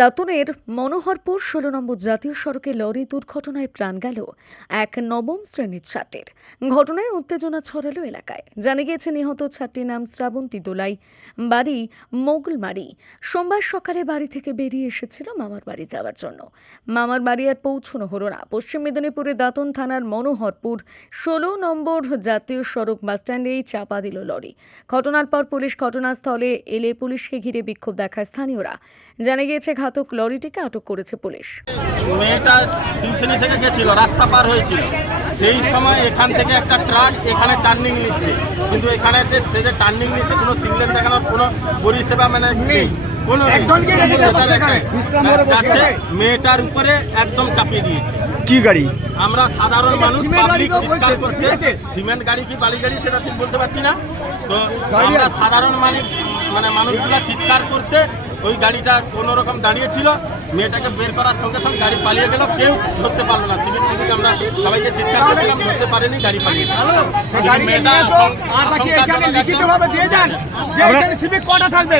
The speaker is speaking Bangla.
দাতুনের মনোহরপুর ১৬ নম্বর জাতীয় সড়কে লরি দুর্ঘটনায় প্রাণ গেল এক নবম শ্রেণীর ছাত্রের। ঘটনায় উত্তেজনা ছড়ালো এলাকায়। জানা গিয়েছে, নিহত ছাত্রীর নাম শ্রাবন্তী দোলাই, বাড়ি মোগলমারি। সোমবার সকালে বাড়ি থেকে বেরিয়ে এসেছিল মামার বাড়ি যাওয়ার জন্য। মামার বাড়ি আর পৌঁছানো হলো না। পশ্চিম মেদিনীপুরের দাতন থানার মনোহরপুর ১৬ নম্বর জাতীয় সড়ক বাসস্ট্যান্ডেই চাপা দিল লরি। ঘটনার পর পুলিশ ঘটনাস্থলে এলে পুলিশকে ঘিরে বিক্ষোভ দেখায় স্থানীয়রা। জানা গিয়েছে, ঘাতক লরিটিকে আটক করেছে পুলিশ। মেয়েটা টিউশনি থেকে গেছিল, রাস্তা পার হয়েছিল, সেই সময় এখান থেকে একটা ট্রাক এখানে টার্নিং নিচ্ছে, কিন্তু এখানে সে যে টার্নিং নিচ্ছে কোনো সিগন্যাল দেখানোর কোনো পরিষেবা নেই, কোনো যাচ্ছে মেয়েটার উপরে একদম চাপিয়ে দিয়েছে। কি গাড়ি? আমরা সাধারণ মানুষ পাবলিক চিৎকার করতে, সিমেন্ট গাড়ি কি বালি গাড়ি সেটা ঠিক বলতে পারছি না, তো আমরা সাধারণ মানুষগুলা চিৎকার করতে ওই গাড়িটা কোনো রকম দাঁড়িয়েছিল। মেয়েটাকে বের করার সঙ্গে সঙ্গে গাড়ি পালিয়ে গেল, কেউ ধরতে পারলো না। সিভিক টিভিক আমরা সবাইকে চিৎকার করছিলাম, ধরতে পারেনি, গাড়ি পালিয়ে গেল। মেয়েটা লিখিতভাবে দিয়ে যান যে এখানে সিভিক কটা থাকবে।